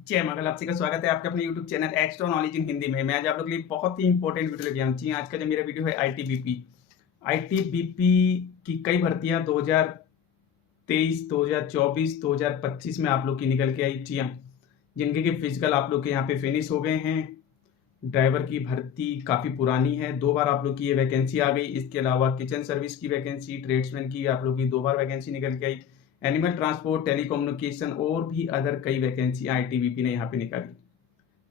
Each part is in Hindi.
जय मंगल। आप सभी का स्वागत है आपके अपने YouTube channel extra knowledge in Hindi में। मैं आज आप लोगों के लिए बहुत ही इंपॉर्टेंट वीडियो लेके आया हूं। जी हाँ, आज का जो मेरा वीडियो है आईटीबीपी। आईटीबीपी की कई भर्तियां 2023, 2024, 2025 में आप लोग की निकल के आई। जी हाँ, जिनके कि फिजिकल आप लोग के यहाँ पे फिनिश हो गए हैं। ड्राइवर की भर्ती काफ़ी पुरानी है, 2 बार आप लोग की ये वैकेंसी आ गई। इसके अलावा किचन सर्विस की वैकेंसी, ट्रेड्समैन की आप लोग की 2 बार वैकेंसी निकल के आई। एनिमल ट्रांसपोर्ट, टेलीकम्युनिकेशन और भी अदर कई वैकेंसी आईटीबीपी ने यहाँ पे निकाली।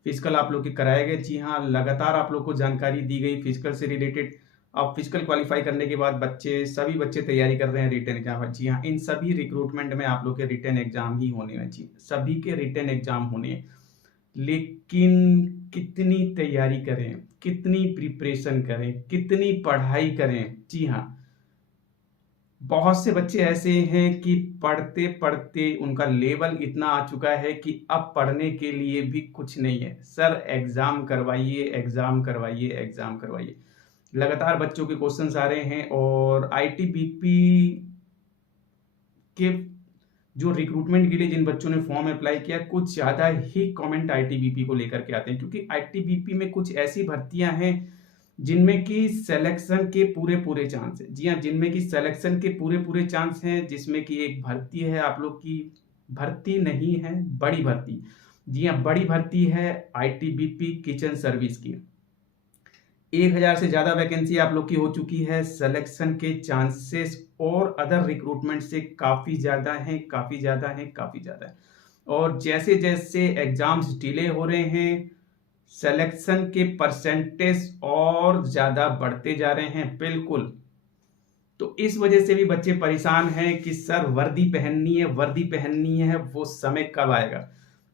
फिजिकल आप लोग के कराए गए। जी हाँ, लगातार आप लोग को जानकारी दी गई फिजिकल से रिलेटेड। अब फिजिकल क्वालिफाई करने के बाद सभी बच्चे तैयारी कर रहे हैं रिटन एग्जाम। जी हाँ, इन सभी रिक्रूटमेंट में आप लोग के रिटन एग्जाम ही होने हैं। जी, सभी के रिटन एग्जाम होने हैं, लेकिन कितनी तैयारी करें, कितनी प्रिपरेशन करें, कितनी पढ़ाई करें। जी हाँ, बहुत से बच्चे ऐसे हैं कि पढ़ते पढ़ते उनका लेवल इतना आ चुका है कि अब पढ़ने के लिए भी कुछ नहीं है। सर एग्जाम करवाइए, एग्जाम करवाइए, एग्जाम करवाइए। लगातार बच्चों के क्वेश्चंस आ रहे हैं और आईटीबीपी के जो रिक्रूटमेंट के लिए जिन बच्चों ने फॉर्म अप्लाई किया, कुछ ज़्यादा ही कमेंट आईटीबीपी को लेकर के आते हैं, क्योंकि आईटीबीपी में कुछ ऐसी भर्तियां हैं जिनमें कि सिलेक्शन के पूरे पूरे चांस है। जी हाँ, जिनमें कि सिलेक्शन के पूरे पूरे चांस हैं, जिसमें कि एक भर्ती है आप लोग की, भर्ती नहीं है, बड़ी भर्ती। जी हाँ, बड़ी भर्ती है आईटीबीपी किचन सर्विस की। 1000 से ज़्यादा वैकेंसी आप लोग की हो चुकी है। सिलेक्शन के चांसेस और अदर रिक्रूटमेंट से काफ़ी ज़्यादा हैं, काफ़ी ज़्यादा हैं, काफ़ी ज़्यादा है। और जैसे जैसे एग्जाम्स डिले हो रहे हैं, सिलेक्शन के परसेंटेज और ज़्यादा बढ़ते जा रहे हैं। बिल्कुल, तो इस वजह से भी बच्चे परेशान हैं कि सर वर्दी पहननी है, वर्दी पहननी है, वो समय कब आएगा।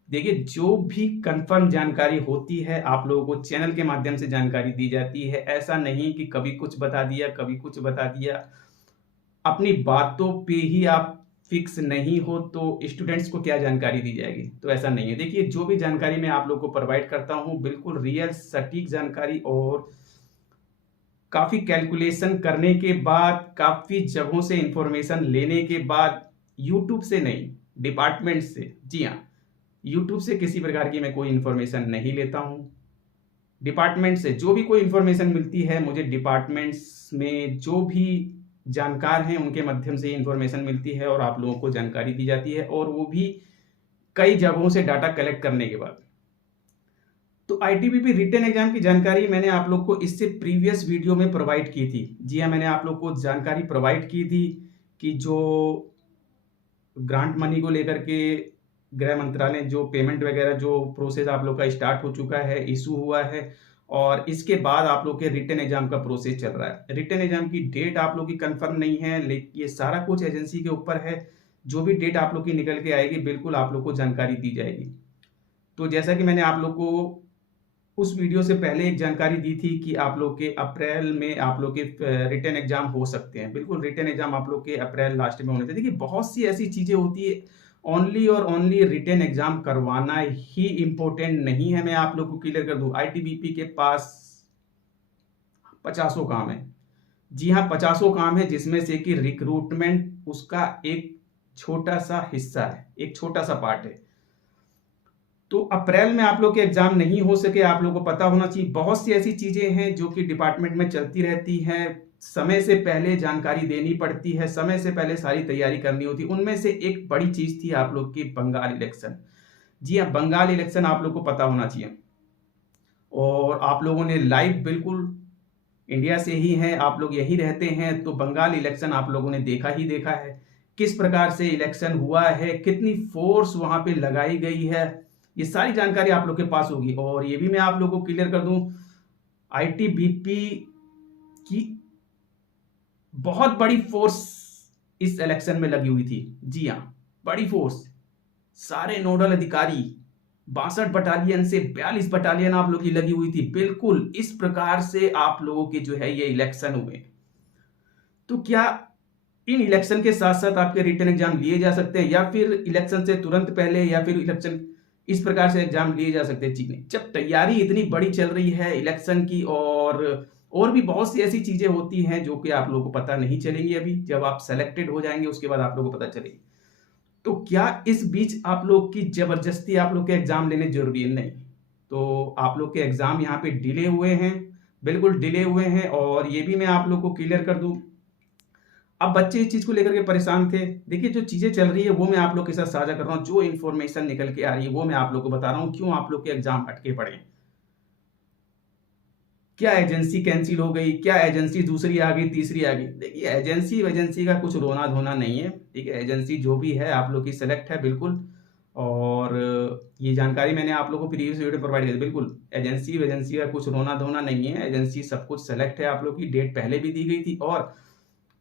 देखिए, जो भी कंफर्म जानकारी होती है आप लोगों को चैनल के माध्यम से जानकारी दी जाती है। ऐसा नहीं कि कभी कुछ बता दिया, कभी कुछ बता दिया। अपनी बातों पे ही आप फिक्स नहीं हो तो स्टूडेंट्स को क्या जानकारी दी जाएगी। तो ऐसा नहीं है। देखिए, जो भी जानकारी मैं आप लोग को प्रोवाइड करता हूँ, बिल्कुल रियल सटीक जानकारी और काफ़ी कैलकुलेशन करने के बाद, काफ़ी जगहों से इंफॉर्मेशन लेने के बाद, यूट्यूब से नहीं, डिपार्टमेंट से। जी हाँ, यूट्यूब से किसी प्रकार की मैं कोई इंफॉर्मेशन नहीं लेता हूँ। डिपार्टमेंट से जो भी कोई इंफॉर्मेशन मिलती है मुझे, डिपार्टमेंट्स में जो भी जानकार हैं उनके माध्यम से इंफॉर्मेशन मिलती है और आप लोगों को जानकारी दी जाती है, और वो भी कई जगहों से डाटा कलेक्ट करने के बाद। तो आईटीबीपी रिटन एग्जाम की जानकारी मैंने आप लोग को इससे प्रीवियस वीडियो में प्रोवाइड की थी। जी हाँ, मैंने आप लोग को जानकारी प्रोवाइड की थी कि जो ग्रांट मनी को लेकर के गृह मंत्रालय जो पेमेंट वगैरह जो प्रोसेस आप लोग का स्टार्ट हो चुका है, इशू हुआ है, और इसके बाद आप लोग के रिटन एग्जाम का प्रोसेस चल रहा है। रिटन एग्जाम की डेट आप लोग की कंफर्म नहीं है, लेकिन ये सारा कुछ एजेंसी के ऊपर है। जो भी डेट आप लोग की निकल के आएगी, बिल्कुल आप लोग को जानकारी दी जाएगी। तो जैसा कि मैंने आप लोग को उस वीडियो से पहले एक जानकारी दी थी कि आप लोग के अप्रैल में आप लोग के रिटन एग्जाम हो सकते हैं। बिल्कुल, रिटन एग्जाम आप लोग के अप्रैल लास्ट में होने थे। देखिए, बहुत सी ऐसी चीजें होती है, ओनली और ओनली रिटन एग्जाम करवाना ही इम्पोर्टेंट नहीं है। मैं आप लोग को क्लियर कर दूं, आईटीबीपी के पास पचासों काम है। जी हाँ, पचासों काम है, जिसमें से कि रिक्रूटमेंट उसका एक छोटा सा हिस्सा है, एक छोटा सा पार्ट है। तो अप्रैल में आप लोग के एग्जाम नहीं हो सके, आप लोगों को पता होना चाहिए। बहुत सी ऐसी चीजें हैं जो कि डिपार्टमेंट में चलती रहती हैं, समय से पहले जानकारी देनी पड़ती है, समय से पहले सारी तैयारी करनी होती है। उनमें से एक बड़ी चीज थी आप लोग की बंगाल इलेक्शन। जी हाँ, बंगाल इलेक्शन आप लोग को पता होना चाहिए, और आप लोगों ने लाइव, बिल्कुल इंडिया से ही हैं, आप लोग यही रहते हैं, तो बंगाल इलेक्शन आप लोगों ने देखा ही देखा है। किस प्रकार से इलेक्शन हुआ है, कितनी फोर्स वहां पे लगाई गई है, ये सारी जानकारी आप लोग के पास होगी। और ये भी मैं आप लोगों को क्लियर कर दूं, आईटीबीपी की बहुत बड़ी फोर्स इस इलेक्शन में लगी हुई थी। जी हाँ, बड़ी फोर्स, सारे नोडल अधिकारी 62 बटालियन से 42 बटालियन आप लोग की लगी हुई थी। बिल्कुल इस प्रकार से आप लोगों के जो है ये इलेक्शन हुए। तो क्या इन इलेक्शन के साथ साथ आपके रिटन एग्जाम लिए जा सकते हैं, या फिर इलेक्शन से तुरंत पहले, या फिर इलेक्शन इस प्रकार से एग्जाम लिए जा सकते हैं? जी नहीं, जब तैयारी इतनी बड़ी चल रही है इलेक्शन की, और भी बहुत सी ऐसी चीजें होती हैं जो कि आप लोगों को पता नहीं चलेंगी। अभी जब आप सेलेक्टेड हो जाएंगे उसके बाद आप लोगों को पता चलेगी। तो क्या इस बीच आप लोग की जबरदस्ती आप लोग के एग्जाम लेने जरूरी है? नहीं। तो आप लोग के एग्जाम यहाँ पे डिले हुए हैं, बिल्कुल डिले हुए हैं, और ये भी मैं आप लोग को क्लियर कर दूं। अब बच्चे इस चीज को लेकर के परेशान थे। देखिए, जो चीजें चल रही है वो मैं आप लोग के साथ साझा कर रहा हूँ, जो इन्फॉर्मेशन निकल के आ रही है वो मैं आप लोग को बता रहा हूँ, क्यों आप लोग के एग्जाम अटके पड़े। क्या एजेंसी कैंसिल हो गई, क्या एजेंसी दूसरी आ गई, तीसरी आ गई? देखिए, एजेंसी का कुछ रोना धोना नहीं है, ठीक है। एजेंसी जो भी है आप लोग की सेलेक्ट है, बिल्कुल। और ये जानकारी मैंने आप लोगों को प्रीवियस वीडियो प्रोवाइड की, बिल्कुल। एजेंसी का कुछ रोना धोना नहीं है, एजेंसी सब कुछ सेलेक्ट है। आप लोग की डेट पहले भी दी गई थी, और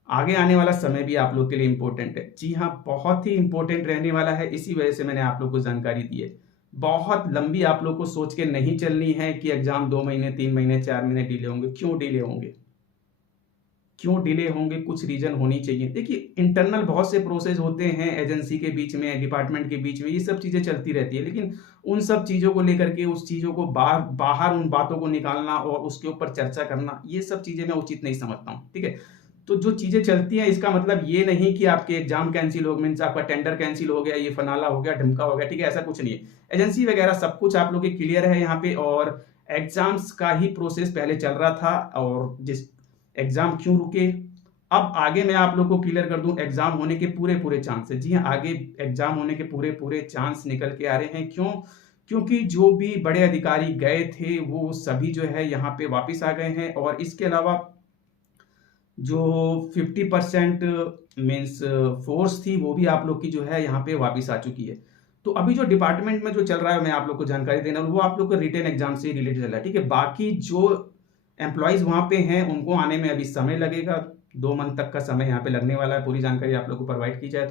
आगे आने वाला समय भी आप लोग के लिए इंपॉर्टेंट है। जी हाँ, बहुत ही इंपॉर्टेंट रहने वाला है, इसी वजह से मैंने आप लोग को जानकारी दी है। बहुत लंबी आप लोग को सोच के नहीं चलनी है कि एग्जाम 2 महीने, 3 महीने, 4 महीने डिले होंगे। क्यों डिले होंगे? क्यों डिले होंगे? कुछ रीजन होनी चाहिए। देखिए, इंटरनल बहुत से प्रोसेस होते हैं एजेंसी के बीच में, डिपार्टमेंट के बीच में, ये सब चीजें चलती रहती है, लेकिन उन सब चीजों को लेकर के, उस चीजों को बाहर उन बातों को निकालना और उसके ऊपर चर्चा करना, ये सब चीजें मैं उचित नहीं समझता हूँ, ठीक है। तो जो चीजें चलती हैं, इसका मतलब ये नहीं कि आपके एग्जाम कैंसिल हो, मीन्स आपका टेंडर कैंसिल हो गया, ये फनाला हो गया, ढमका हो गया, ठीक है, ऐसा कुछ नहीं है। एजेंसी वगैरह सब कुछ आप लोग के क्लियर है यहाँ पे, और एग्जाम्स का ही प्रोसेस पहले चल रहा था, और जिस एग्जाम क्यों रुके, अब आगे मैं आप लोग को क्लियर कर दूं, एग्जाम होने के पूरे पूरे चांस है। जी हाँ, आगे एग्जाम होने के पूरे पूरे चांस निकल के आ रहे हैं। क्यों? क्योंकि जो भी बड़े अधिकारी गए थे वो सभी जो है यहाँ पे वापस आ गए हैं, और इसके अलावा जो 50% मीन्स फोर्स थी वो भी आप लोग की जो है यहाँ पे वापस आ चुकी है। तो अभी जो डिपार्टमेंट में जो चल रहा है, मैं आप लोग को जानकारी देना, वो आप लोग को रिटेन एग्जाम से रिलेटेड चल रहा है, ठीक है। बाकी जो एम्प्लॉयज वहां पे हैं उनको आने में अभी समय लगेगा, 2 मंथ तक का समय यहाँ पे लगने वाला है, पूरी जानकारी आप लोग को प्रोवाइड की जाए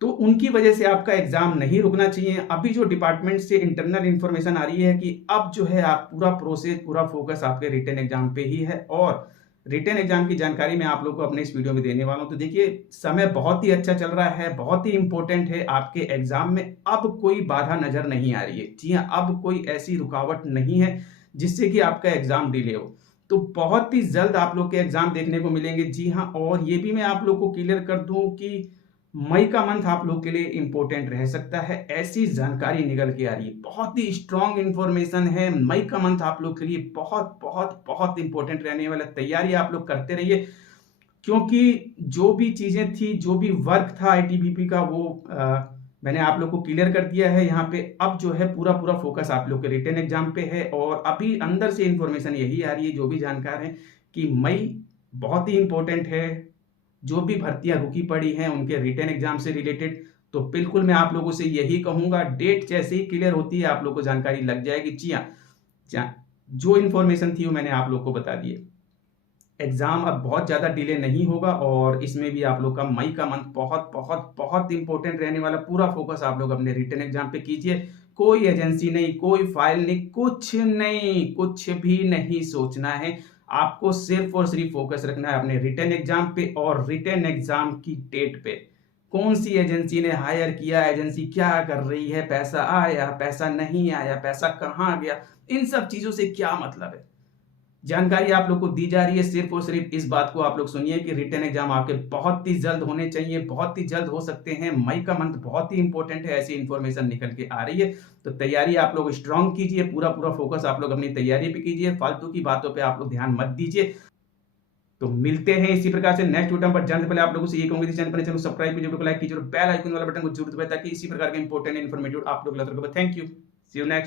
तो उनकी वजह से आपका एग्जाम नहीं रुकना चाहिए। अभी जो डिपार्टमेंट से इंटरनल इंफॉर्मेशन आ रही है कि अब जो है आप पूरा प्रोसेस, पूरा फोकस आपके रिटेन एग्जाम पे ही है, और रिटेन एग्जाम की जानकारी मैं आप लोग को अपने इस वीडियो में देने वाला हूं। तो देखिए, समय बहुत ही अच्छा चल रहा है, बहुत ही इंपॉर्टेंट है आपके एग्जाम में। अब कोई बाधा नजर नहीं आ रही है। जी हाँ, अब कोई ऐसी रुकावट नहीं है जिससे कि आपका एग्जाम डिले हो। तो बहुत ही जल्द आप लोग के एग्जाम देखने को मिलेंगे। जी हाँ, और ये भी मैं आप लोग को क्लियर कर दूं कि मई का मंथ आप लोग के लिए इंपॉर्टेंट रह सकता है, ऐसी जानकारी निकल के आ रही है। बहुत ही स्ट्रॉन्ग इंफॉर्मेशन है। मई का मंथ आप लोग के लिए बहुत बहुत बहुत इंपॉर्टेंट रहने वाला। तैयारी आप लोग करते रहिए, क्योंकि जो भी चीजें थी, जो भी वर्क था आईटीबीपी का, वो मैंने आप लोग को क्लियर कर दिया है यहाँ पे। अब जो है पूरा पूरा फोकस आप लोग के रिटेन एग्जाम पे है, और अभी अंदर से इंफॉर्मेशन यही आ रही है, जो भी जानकार है, कि मई बहुत ही इंपॉर्टेंट है। जो भी भर्तियां रुकी पड़ी हैं उनके रिटेन एग्जाम से रिलेटेड, तो बिल्कुल मैं आप लोगों से यही कहूंगा, डेट जैसे ही क्लियर होती है आप लोग को जानकारी लग जाएगी। जी हाँ, जो इन्फॉर्मेशन थी वो मैंने आप लोग को बता दी है। एग्जाम अब बहुत ज्यादा डिले नहीं होगा, और इसमें भी आप लोग का मई का मंथ बहुत बहुत बहुत इंपॉर्टेंट रहने वाला। पूरा फोकस आप लोग अपने रिटेन एग्जाम पे कीजिए। कोई एजेंसी नहीं, कोई फाइल नहीं, कुछ नहीं, कुछ भी नहीं सोचना है। आपको सिर्फ और सिर्फ फोकस रखना है अपने रिटेन एग्जाम पे, और रिटेन एग्जाम की डेट पे। कौन सी एजेंसी ने हायर किया, एजेंसी क्या कर रही है, पैसा आया, पैसा नहीं आया, पैसा कहाँ गया, इन सब चीजों से क्या मतलब है। जानकारी आप लोग को दी जा रही है, सिर्फ और सिर्फ इस बात को आप लोग सुनिए कि रिटेन एग्जाम आपके बहुत ही जल्द होने चाहिए, बहुत ही जल्द हो सकते हैं। मई का मंथ बहुत ही इंपॉर्टेंट है, ऐसी इंफॉर्मेशन निकल के आ रही है। तो तैयारी आप लोग स्ट्रांग कीजिए, पूरा पूरा फोकस आप लोग अपनी तैयारी पे कीजिए, फालतू की बातों पे आप लोग ध्यान मत दीजिए। तो मिलते हैं इसी प्रकार से नेक्स्ट वीडियो पर। जानने से पहले आप लोगों से ये कहूंगी, चैनल को सब्सक्राइब कीजिए, लाइक कीजिए, और बेल आइकन वाला बटन को जरूर दबाएं, ताकि इसी प्रकार के इंपॉर्टेंट इन्फॉर्मेटिव आप लोग लगा। Thank you, see you next.